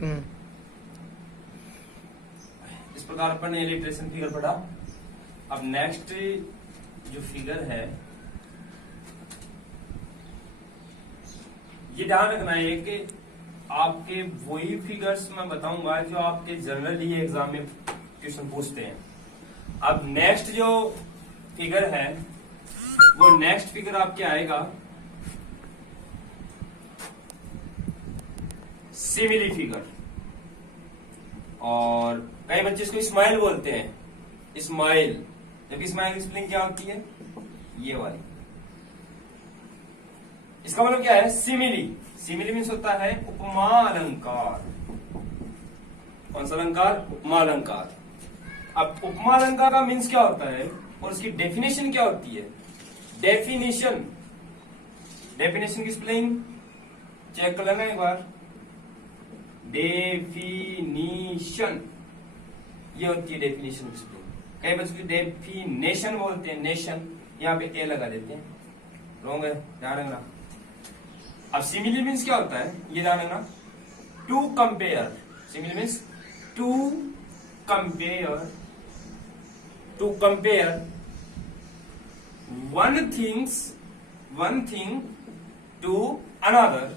इस प्रकार अपन ने इलिट्रेशन फिगर पढ़ा। अब नेक्स्ट जो फिगर है, ये ध्यान रखना है कि आपके वही फिगर्स मैं बताऊंगा जो आपके जनरली एग्जाम में क्वेश्चन पूछते हैं। अब नेक्स्ट जो फिगर है वो नेक्स्ट फिगर आपके आएगा सिमिली फिगर, और कई बच्चे इसको स्माइल बोलते हैं, स्माइल, जबकि स्माइल की स्पेलिंग क्या होती है, ये वाली। इसका मतलब क्या है, सिमिली। सिमिली मीन्स होता है उपमा अलंकार। कौन सा अलंकार, उपमा अलंकार। अब उपमा अलंकार का मीन्स क्या होता है और उसकी डेफिनेशन क्या होती है। डेफिनेशन की स्पेलिंग चेक कर लेना एक बार। डेफिनिशन, ये होती है डेफिनेशन की स्पेलिंग। कई बच्चों की डेफिनेशन बोलते हैं, नेशन, यहाँ पे ए लगा देते हैं, रॉन्ग है, ध्यान रखना। अब सिमिली मीन्स क्या होता है, ये ध्यान रखना, to compare. Simile means to compare one thing to another.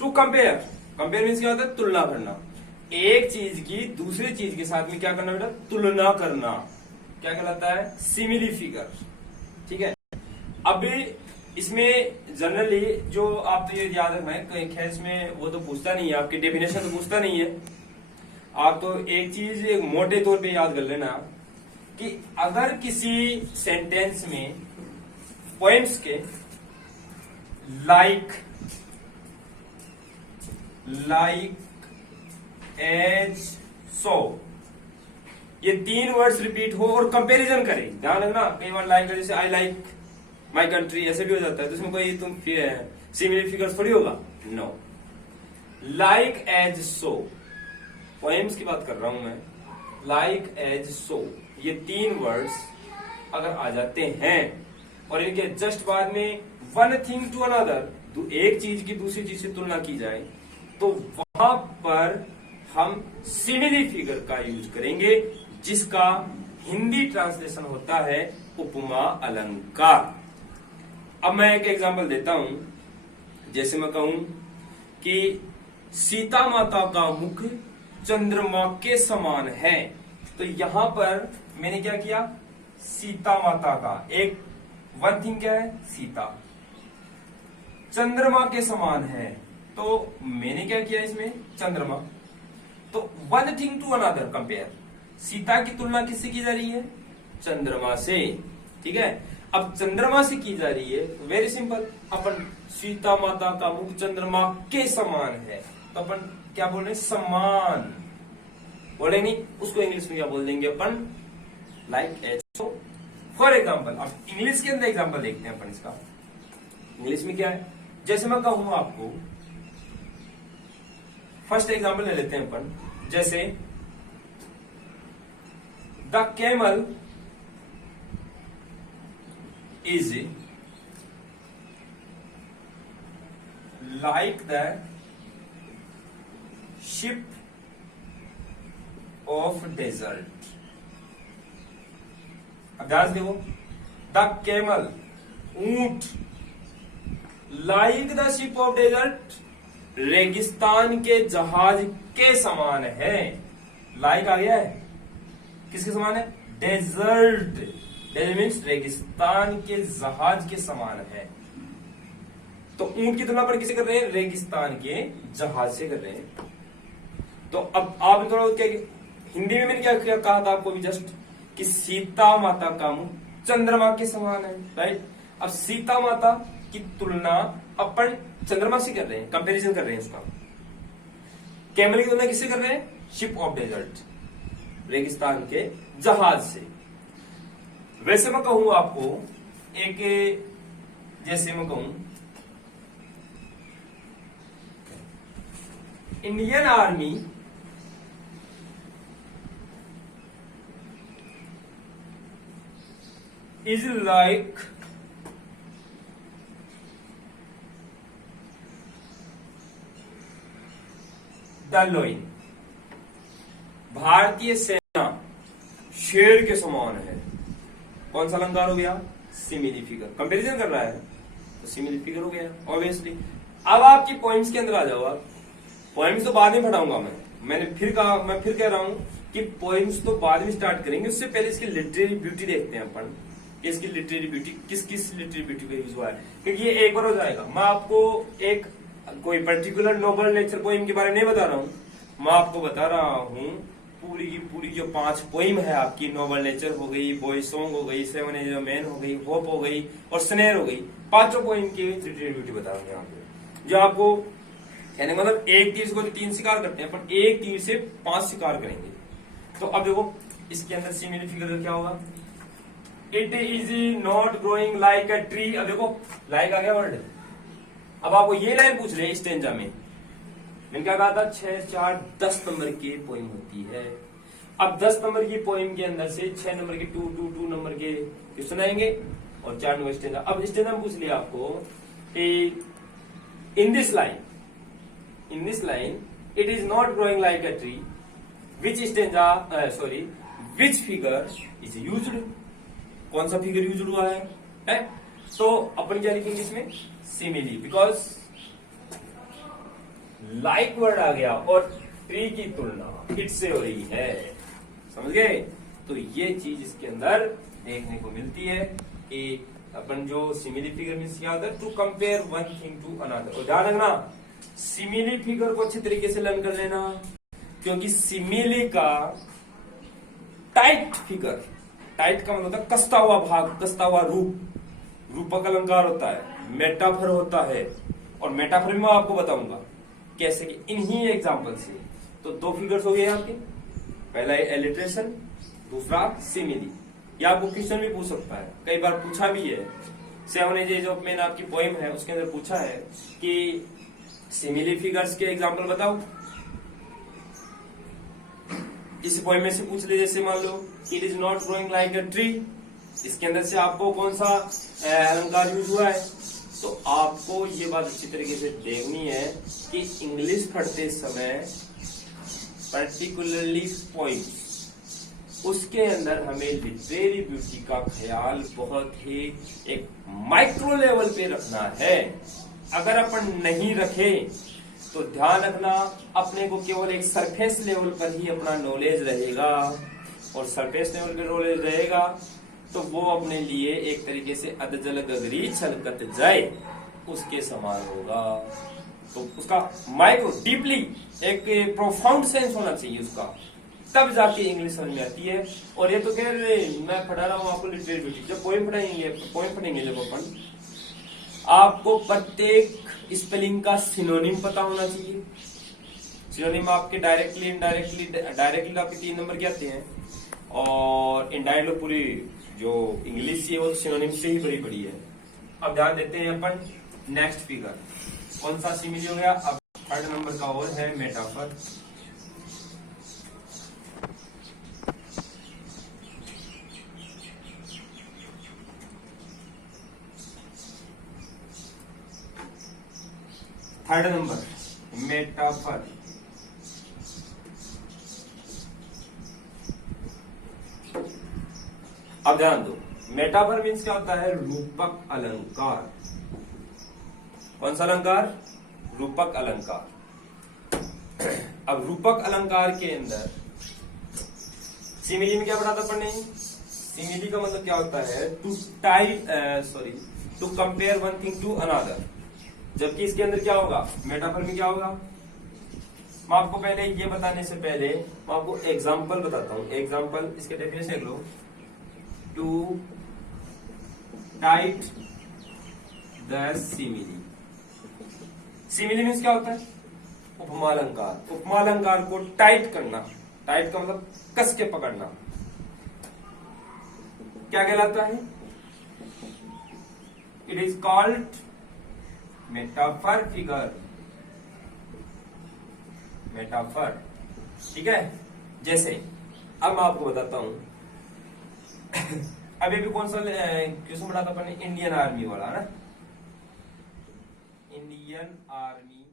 To compare means क्या होता है, तुलना करना। एक चीज की दूसरी चीज के साथ में क्या करना बेटा, तुलना करना, क्या कहलाता है, सिमिली फिगर। ठीक है। अब इसमें जनरली जो आप तो ये याद रखना है, खैर इसमें वो तो पूछता नहीं है, आपकी डेफिनेशन तो पूछता नहीं है। आप तो एक चीज एक मोटे तौर पे याद कर लेना कि अगर किसी सेंटेंस में पोएम्स के लाइक एज सो, ये 3 वर्ड्स रिपीट हो और कंपैरिजन करें, ध्यान रखना। कई बार लाइक जैसे आई लाइक माई कंट्री ऐसे भी हो जाता है, तो इसमें कोई तुम सिमिलर फिगर्स थोड़ी होगा, नो। लाइक एज सो, पोएम्स की बात कर रहा हूं मैं। लाइक एज सो, ये 3 वर्ड्स अगर आ जाते हैं और इनके जस्ट बाद में वन थिंग टू अनदर, एक चीज की दूसरी चीज से तुलना की जाए, तो वहां पर हम सिमिली फिगर का यूज करेंगे, जिसका हिंदी ट्रांसलेशन होता है उपमा अलंकार। अब मैं एक एग्जांपल देता हूं। जैसे मैं कहूं कि सीता माता का मुख चंद्रमा के समान है, तो यहां पर मैंने क्या किया, सीता माता का एक वन थिंग क्या है, सीता, चंद्रमा के समान है, तो मैंने क्या किया इसमें, चंद्रमा। तो one thing to another compare, Sita की तुलना किससे की जा रही है, चंद्रमा से। ठीक है। अब चंद्रमा से की जा रही है, वेरी सिंपल, अपन सीता माता का मुख चंद्रमा के समान है, तो अपन क्या बोल रहे हैं, समान बोलेंगे। उसको इंग्लिश में क्या बोल देंगे अपन, like as so. For example, अब इंग्लिश के अंदर एग्जाम्पल देखते हैं अपन इसका। इंग्लिश में क्या है, जैसे मैं कहूं आपको, फर्स्ट एग्जाम्पल ले लेते हैं अपन। जैसे the camel is like the ship of desert. अब ध्यान से देखो, द कैमल, ऊंट, like the ship of desert, रेगिस्तान के जहाज के समान है। लाइक आ गया है, किसके समान है, डेजर्ट। डेजर्ट मीन्स रेगिस्तान के जहाज के समान है। तो ऊंट की तुलना पर किसे कर रहे हैं, रेगिस्तान के जहाज से कर रहे हैं। तो अब आप थोड़ा क्या, हिंदी में मैंने क्या कहा था आपको भी जस्ट, कि सीता माता का मुंह चंद्रमा के समान है, राइट। अब सीता माता की तुलना अपन चंद्रमा से कर रहे हैं, कंपैरिजन कर रहे हैं इसका। कैमल की तुलना किससे कर रहे हैं, शिप ऑफ डेजर्ट, रेगिस्तान के जहाज से। वैसे मैं कहूं आपको एक, जैसे मैं कहूं Indian army is like the lion, भारतीय सेना शेर के समान है। कौन सा अलंकार हो गया? Simile figure. कंपेरिजन कर रहा है तो सिमिली फिगर हो गया ऑब्वियसली। अब आपकी पॉइंट्स के अंदर आ जाओ। आप पॉइंट्स तो बाद में पढ़ाऊंगा मैं फिर कह रहा हूं कि पॉइंट्स तो बाद में स्टार्ट करेंगे। उससे पहले इसकी लिटरेरी ब्यूटी देखते हैं अपन कि इसकी लिटरेरी ब्यूटी किस लिटरेरी ब्यूटी का यूज हुआ है, क्योंकि ये एक बार हो जाएगा। मैं आपको एक कोई पर्टिकुलर नोबल नेचर पोइम के बारे में नहीं बता रहा हूँ, मैं आपको बता रहा हूँ पूरी की पूरी जो 5 पोइम है आपकी, नोबल नेचर हो गई, बॉय सॉन्ग हो गई, 7 एज अ मैन हो गई, होप हो गई और स्नेर हो गई, 5 पोइम की लिटरेरी ब्यूटी बता रहा हूँ यहाँ पे, जो आपको कहने का मतलब एक तीर को तो 3 शिकार करते हैं, पर एक तीर से 5 शिकार करेंगे। तो अब देखो इसके अंदर सिमिलर फिगर क्या होगा? It is not growing like a tree. अब देखो लाइक आ गया वर्ड। अब आपको ये लाइन पूछ रहे हैं स्टेंजा में, मैंने क्या कहा था 6, 4, 10 नंबर की पोइम होती है। अब 10 नंबर की पोइम के अंदर से 6 नंबर के 2 नंबर के सुनाएंगे और 4 नंबर स्टेंजा। अब स्टेंजा में पूछ लिया आपको कि in this line it is not growing like a tree, which stanza which figure is used. कौन सा फिगर यूज हुआ है? तो अपन क्या लिखेंगे इसमें? सिमिली, बिकॉज लाइक वर्ड आ गया और ट्री की तुलना इट से हो रही है। समझ गए? तो ये चीज इसके अंदर देखने को मिलती है कि अपन जो सिमिली फिगर मीन्स क्या होता है? To compare one thing to another. और ध्यान रखना सिमिली फिगर को अच्छी तरीके से लर्न कर लेना, क्योंकि सिमिली का टाइट फिगर, टाइट का मतलब होता है कसता हुआ भाग, कसता हुआ रूप, रूपक अलंकार होता है, मेटाफर होता है। और मेटाफर में मैं आपको बताऊंगा कैसे कि इन्हीं एग्जांपल से। तो 2 फिगर्स हो गए आपके, पहला एलिट्रेशन, दूसरा सिमिली। या आपको क्वेश्चन भी पूछ सकता है, कई बार पूछा भी है। 7 एज ऑफ मैन आपकी पोएम है, उसके अंदर पूछा है कि सिमिली फिगर्स के एग्जांपल बताओ। इस पोएम में से पूछ ले, जैसे मान लो it is not growing like a tree, इसके अंदर से आपको कौन सा अलंकार यूज हुआ है? तो आपको ये बात अच्छी तरीके से देखनी है कि इंग्लिश पढ़ते समय पर्टिकुलरली पॉइंट्स, उसके अंदर हमें लिटरेरी ब्यूटी का ख्याल बहुत ही एक माइक्रो लेवल पे रखना है। अगर अपन नहीं रखे तो ध्यान रखना अपने को केवल एक सरफेस लेवल पर ही अपना नॉलेज रहेगा, और सरफेस लेवल पे नॉलेज रहेगा तो वो अपने लिए एक तरीके से अधजल गगरी छलकत जाए उसके समान होगा। तो उसका माइक्रो डीपली एक प्रोफाउंड सेंस होना चाहिए उसका, तब जाके इंग्लिश समझ में आती है। और ये तो कह रहे मैं पढ़ा रहा हूँ आपको लिटरेरी ब्यूटी, जब पोएम पढ़ेंगे जब अपन, आपको प्रत्येक स्पेलिंग का सिनोनिम पता होना चाहिए। सिनोनिम आपके डायरेक्टली आपके 3 नंबर के आते हैं, और इनडायरेक्टली पूरी जो इंग्लिश है वो सिनोनिम से ही भरी पड़ी है। अब ध्यान देते हैं अपन नेक्स्ट फिगर, कौन सा सिमिली हो गया? अब 3rd नंबर का और है मेटाफर। Third number metaphor. अब ध्यान दो, मेटाफर मीन्स क्या होता है? रूपक अलंकार। कौन सा अलंकार? रूपक अलंकार। अब रूपक अलंकार के अंदर सिमिली में क्या पढ़ा था अपन ने? सिमिली का मतलब क्या होता है? To compare one thing to another. जबकि इसके अंदर क्या होगा? मेटाफर में क्या होगा? मैं आपको पहले ये बताने से पहले मैं आपको एग्जाम्पल बताता हूं। एग्जाम्पल, इसके डेफिनेशन देख लो। To tight the simile. Simile means क्या होता है? उपमा अलंकार। उपमा अलंकार को टाइट करना। टाइट का मतलब कस के पकड़ना। क्या कहलाता है? It is called metaphor figure. Metaphor, ठीक है। जैसे अब मैं आपको बताता हूं अभी भी कौन सा क्वेश्चन पढ़ा था अपन ने? इंडियन आर्मी वाला ना, इंडियन आर्मी